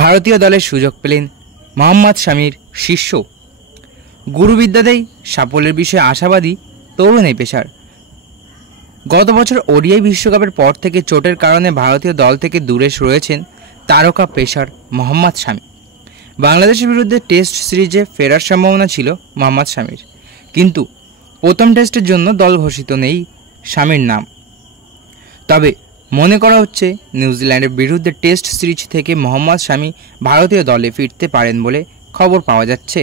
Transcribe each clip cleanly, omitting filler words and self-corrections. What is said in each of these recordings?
ভারতীয় দলের সুযোগ পেলেন মোহাম্মদ শামির শিষ্য। গুরুবিদ্যাতেই সাফল্যের বিষয়ে আশাবাদী তরুণ এই পেসার। গত বছর ওডিআই বিশ্বকাপের পর থেকে চোটের কারণে ভারতীয় দল থেকে দূরে রয়েছেন তারকা পেসার মোহাম্মদ শামি। বাংলাদেশের বিরুদ্ধে টেস্ট সিরিজে ফেরার সম্ভাবনা ছিল মোহাম্মদ শামির, কিন্তু প্রথম টেস্টের জন্য দল ঘোষিত নেই শামির নাম। তবে মনে করা হচ্ছে নিউজিল্যান্ডের বিরুদ্ধে টেস্ট সিরিজ থেকে মোহাম্মদ শামি ভারতীয় দলে ফিরতে পারেন বলে খবর পাওয়া যাচ্ছে।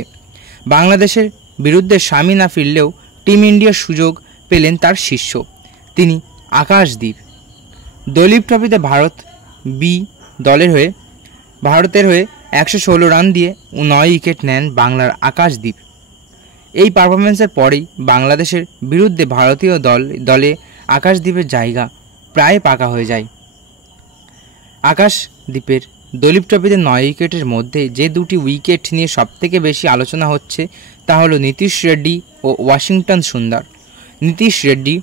বাংলাদেশের বিরুদ্ধে শামি না ফিরলেও টিম ইন্ডিয়ার সুযোগ পেলেন তার শিষ্য, তিনি আকাশদীপ। দলীপ ট্রফিতে ভারতের হয়ে 116 রান দিয়ে 9 উইকেট নেন বাংলার আকাশদীপ। এই পারফরমেন্সের পরেই বাংলাদেশের বিরুদ্ধে ভারতীয় দলে আকাশদীপের জায়গা প্রায় পাকা হয়ে যায়। আকাশদীপের দলীপ ট্রফিতে 9 উইকেটের মধ্যে যে দুটি উইকেট নিয়ে সবথেকে বেশি আলোচনা হচ্ছে তা হলো নীতিশ রেড্ডি ও ওয়াশিংটন সুন্দর। নীতিশ রেড্ডি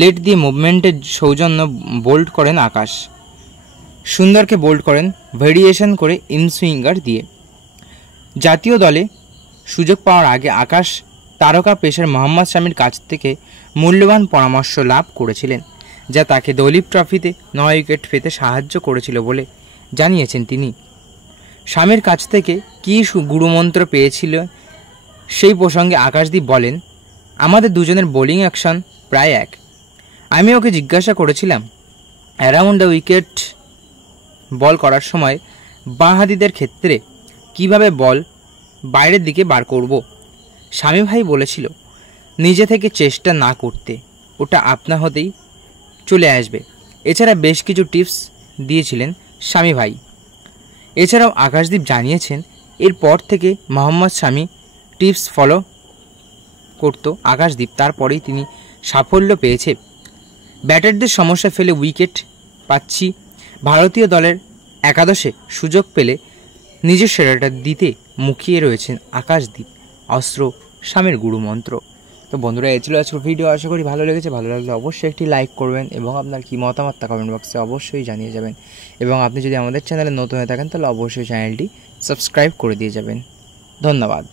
লেট দিয়ে মুভমেন্টের সৌজন্য বোল্ড করেন আকাশ, সুন্দরকে বোল্ড করেন ভেরিয়েশন করে ইনসুইঙ্গার দিয়ে। জাতীয় দলে সুযোগ পাওয়ার আগে আকাশ তারকা পেসার মোহাম্মদ শামির কাছ থেকে মূল্যবান পরামর্শ লাভ করেছিলেন, যা তাকে দলীপ ট্রফিতে 9 উইকেট পেতে সাহায্য করেছিল বলে জানিয়েছেন তিনি। শামির কাছ থেকে কী গুরুমন্ত্র পেয়েছিল সেই প্রসঙ্গে আকাশদীপ বলেন, আমাদের দুজনের বোলিং অ্যাকশন প্রায় এক। আমি ওকে জিজ্ঞাসা করেছিলাম অ্যারাউন্ড দ্য উইকেট বল করার সময় বাঁহাতিদের ক্ষেত্রে কিভাবে বল বাইরের দিকে বার করব। শামি ভাই বলেছিল নিজে থেকে চেষ্টা না করতে, ওটা আপনা হতেই চলে আসবে। এছাড়া বেশ কিছু টিপস দিয়েছিলেন শামি ভাই। এছাড়াও আকাশদীপ জানিয়েছেন এরপর থেকে মোহাম্মদ শামি টিপস ফলো করত আকাশদীপ, তারপরেই তিনি সাফল্য পেয়েছে। ব্যাটারদের সমস্যা ফেলে উইকেট পাচ্ছি, ভারতীয় দলের একাদশে সুযোগ পেলে নিজের সেরাটা দিতে মুখিয়ে রয়েছেন আকাশদীপ, অস্ত্র শামির গুরুমন্ত্র। তো বন্ধুরা, এই ছিল আজকের ভিডিও। আশা করি ভালো লেগেছে। ভালো লাগলে অবশ্যই একটি লাইক করবেন এবং আপনার কী মতামত তা কমেন্ট বক্সে অবশ্যই জানিয়ে যাবেন। এবং আপনি যদি আমাদের চ্যানেলে নতুন হয়ে থাকেন তাহলে অবশ্যই চ্যানেলটি সাবস্ক্রাইব করে দিয়ে যাবেন। ধন্যবাদ।